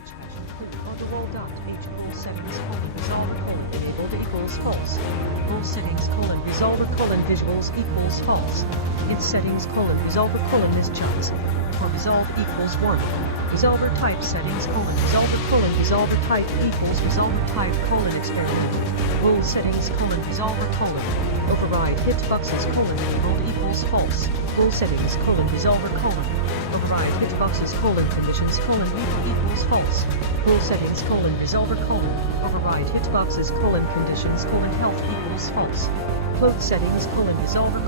H click on the wall.h rule settings resolver enabled equals false. Rule settings resolver visuals equals false. Int settings resolver misjudged. For resolve equals 1. Resolver type settings resolver type equals resolver type experiment. Rule settings resolver override hitboxes enabled equals false. Rule settings resolver override hitboxes conditions equals false. Rule settings resolver override hitboxes conditions health equals false. Float settings resolver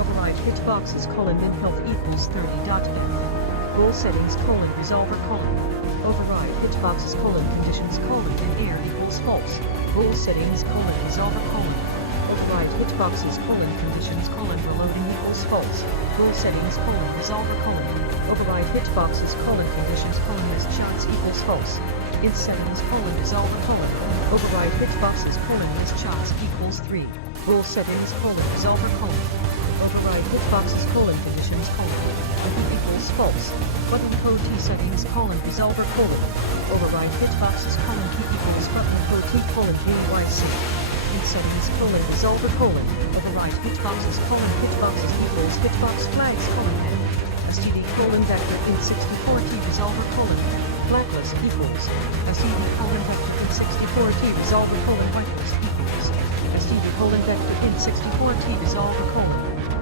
override hitboxes min health equals 30.f. Rule settings resolver override hitboxes conditions in air equals false. Rule settings resolver override hitboxes conditions reloading equals false. Rule settings resolver override hitboxes conditions shots equals false. Int settings resolver override hitboxes shots equals 3. Rule settings resolver override hitboxes conditions equals false. Button code T settings resolver override hitboxes key equals button code T BYC. Int settings resolver override hitboxes equals hitbox flags n. std vector int 64t resolver blacklist equals std vector int 64t resolver whitelist equals std vector int 64t resolver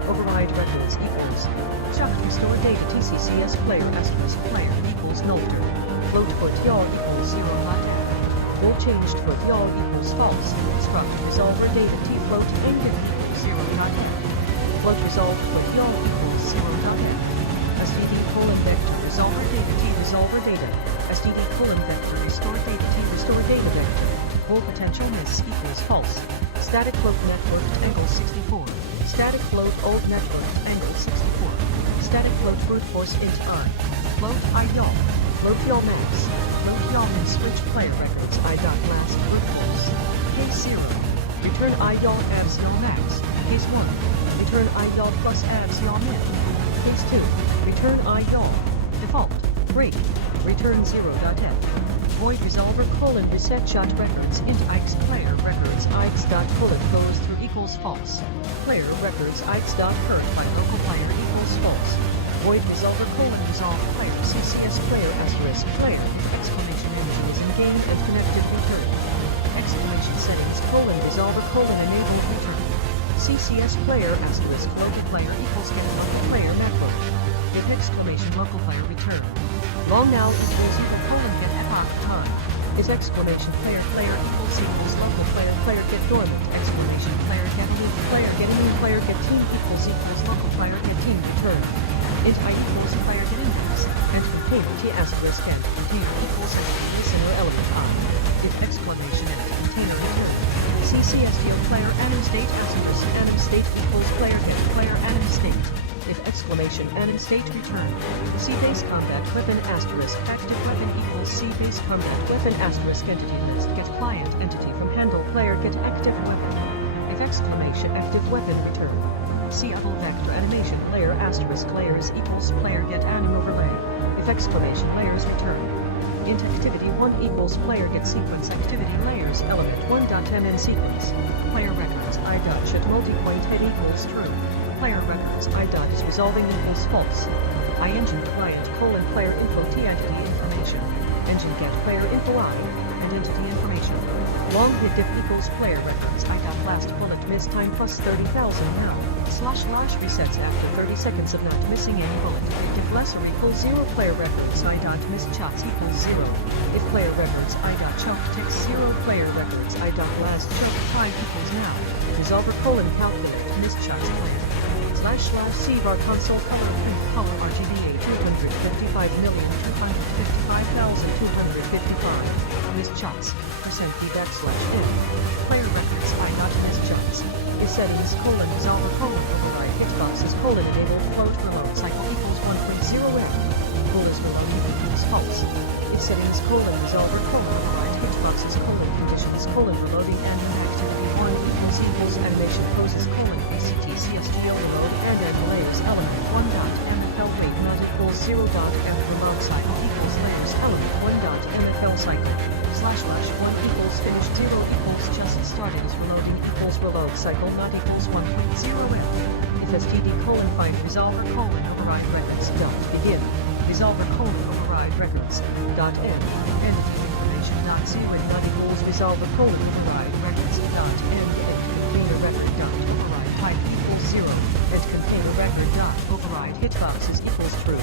override records equals chuck restore data tccs player player equals nullter float put y'all equals 0.f. Rule changed put y'all equals false. Struct resolver data t float ended equals 0.f. Float resolved put y'all equals 0.f. std vector resolver data std vector restore data t restore data vector. Rule potential miss equals false. Static float networked angle 64. Static float old networked angle 64. Static float brute force int I. Float I y'all. Float y'all max. Float y'all min switch player records I last brute force. Case 0. Return I y'all abs y'all max. Case 1. Return I y'all plus abs y'all min. Case 2. Return I y'all. Default. Break. Return 0.f. Void resolver reset shot records int ix player records ix goes through equals false. Player records ix current by local player equals false. Void resolver resolve player ccs player player exclamation engine is in game and connected return. Exclamation settings resolver enabled return. ccs player local player equals get local player network. If exclamation local player return. Long now equals get epoch time. Is exclamation player equals local player get dormant exclamation player get team equals local player get team return. Int I equals player get index and container t and container equals listener element I. If exclamation and container return. CCSTO player anim state equals player anim state. If exclamation anim state return. C base combat weapon active weapon equals C base combat weapon entity list get client entity from handle player get active weapon. If exclamation active weapon return. C double vector animation layer layers equals player get anim overlay. If exclamation layers return. Int activity 1 equals player get sequence activity layers element 1.mn sequence. Player records I should multipoint head equals true. Player records I is resolving equals false. I engine client player info t entity information. Engine get player info I and entity information. Long hit diff equals player records I last bullet miss time plus 30,000 now. / resets after 30 seconds of not missing any bullet. If lesser equals 0 player records I miss shots equals 0. If player records I choke text 0 player records I last choke time equals now. Resolver calculate miss shots player. / C bar console color print color RGBA 255,255,255 missed shots %d /in player records I missed shots. If settings resolver override hitboxes enable float reload cycle equals 1.0m. Rule is reload equals false. If settings resolver override hitboxes conditions reloading and activity 1 equals animation poses VCT CSGO reload and layers element 1 dot and felt rate not equals 0 dot and reload cycle equals layers element 1 1.mfl cycle, //1 equals finished 0 equals just started is reloading equals reload cycle not equals 1.0f. If std find resolver override records begin, resolver override records end information zero not equals resolver override records end container record override type equals 0 and container record override hitboxes equals true.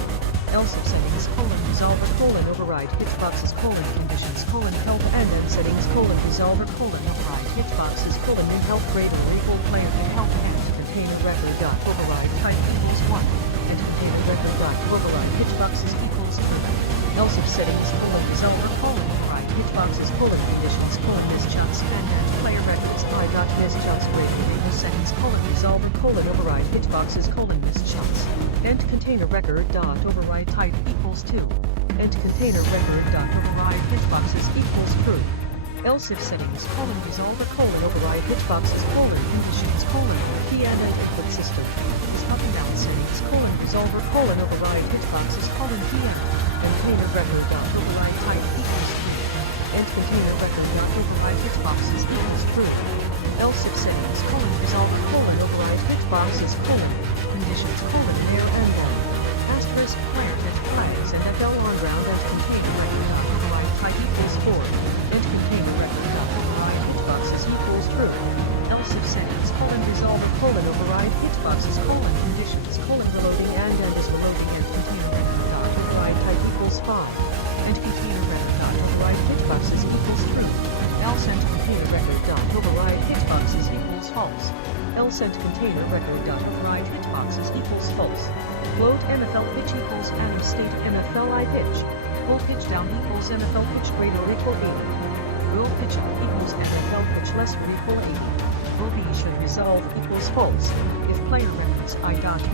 Else if settings resolver override hitboxes conditions help and end settings resolver override hitboxes new help greater or equal player can help and container record override type equals 1 and container record override hitboxes equals true. Else if settings resolver override hitboxes conditions mischance and end player records mischance greater or equal settings resolver override hitboxes mischance and container record override type equals 2 and container record override hitboxes equals true. Else if settings resolver override hitboxes conditions key and input system is up and down settings resolver override hitboxes key and container record override type equals 3 and container record override hitboxes equals true. Else if settings resolver override hitboxes conditions there and then asterisk player get flags and FL on ground and container record override type equals 4 and container record override hitboxes equals true. Else if settings resolver override hitboxes conditions reloading and end is reloading and container record override type equals 5 and container record override hitboxes equals true. Else and container record override hitboxes equals false. Else and container record override hitboxes equals false. Float MFL pitch equals anim state MFL I pitch. Full pitch down equals MFL pitch greater or equal 80. Roll pitch up equals MFL pitch less or equal 80. Roll B should resolve equals false. If player records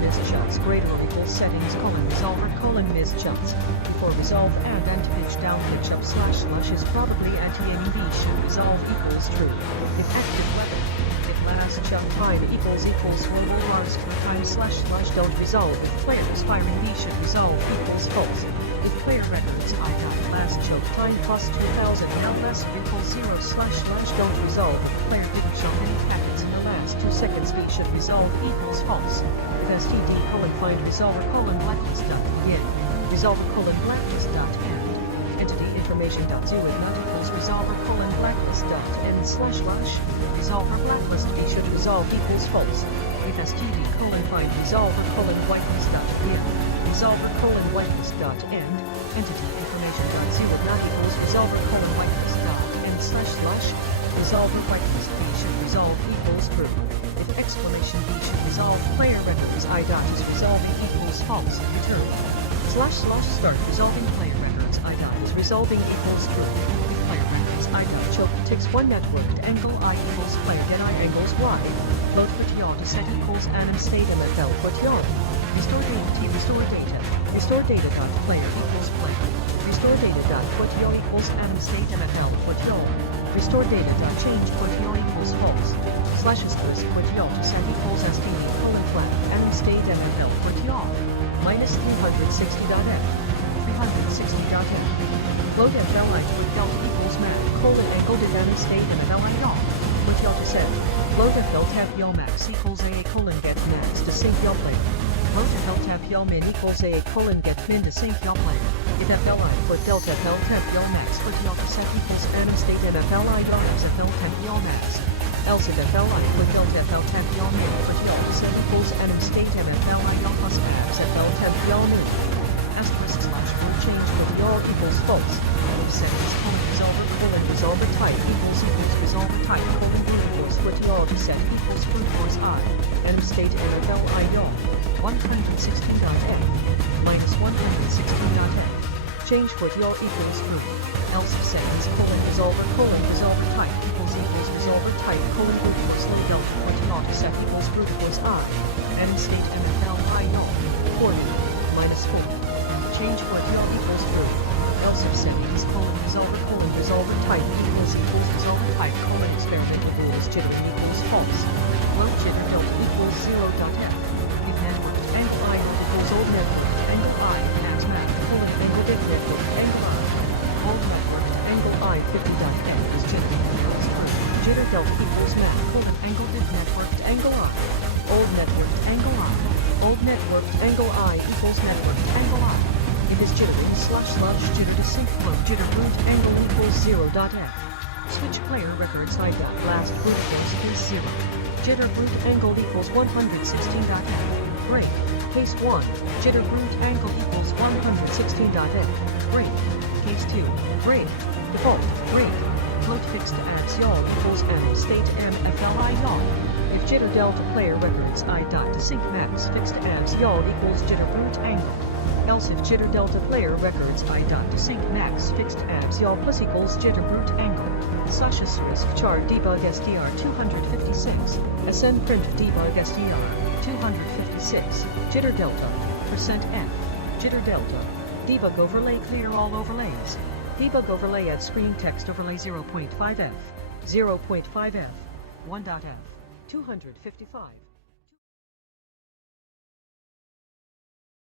mischance greater or equal settings resolver mischance. Before resolve and end pitch down pitch up // is probably anti-aiming B should resolve equals true. If active weapon last jump time equals global bars for time // don't resolve if players firing B should resolve equals false. If player records last choke time plus 2000 now less or equals 0 // don't resolve if player didn't choke any packets in the last 2 seconds B should resolve equals false. If std find resolver blacklist begin, resolver blacklist end. Entity information zero not equals resolver blacklist end / resolver blacklist B should resolve equals false. If std find resolver whitelist begin, resolver whitelist end, entity information zero not equals resolver whitelist end / resolver whitelist B should resolve equals true. If exclamation B should resolve player records is resolving equals false, return. / start resolving player records is resolving equals true. If player records choke ticks 1 networked angle I equals player get I angles Y. Load to set equals anim state MFL restore data T restore data player equals player. Restore data equals anim state MFL restore data change equals false. /asterisk to set equals std flag anim state MFL minus 360.f 360.f load FLI to delta equals mat angle did anim state MFLI to set load FL tap max equals a get max to sync player. Load FL tap min equals a get min to sync player. If FLI delta FL tap max to set equals anim state MFLI FL tap max. Else if FLI delta FL tap min to set equals anim state MFLI plus max FL tap min. Asterisk / will change equals false. If settings resolver type equals resolver type equals to set equals force I. Anim state MFL I 116.f minus 116.f. Change equals true. Else if settings resolver type equals resolver type slow delta to set equals force I. Anim state MFL I 40 minus 4. Change equals true. Else if settings resolver type equals resolver type experimental rules jittering equals false. Load jitter delta equals 0.f. If network angle I equals old network angle I max angle big network angle I jitter delta equals map colon angle div networked angle I. Old networked angle I. Old networked angle I equals networked angle I. If is jittering / jitter to sync flow jitter root angle equals 0.f. Switch player records I dot last root equals is 0. Jitter root angle equals 116.f. Break. Case 1. Jitter root angle equals 116.f. Break. Case 2. Break. Default. Break. Float fixed abs yaw equals m state m fli yaw. If jitter delta player records I dot to sync max fixed abs yaw equals jitter root angle. Else if jitter delta player records I dot to sync max fixed abs yaw plus equals jitter root angle. Sasha's risk chart debug str 256. Sn print debug str 256. Jitter delta %f. Jitter delta. Debug overlay clear all overlays. Debug overlay at screen text overlay 0.5f. 0.5f. 1.f. 255.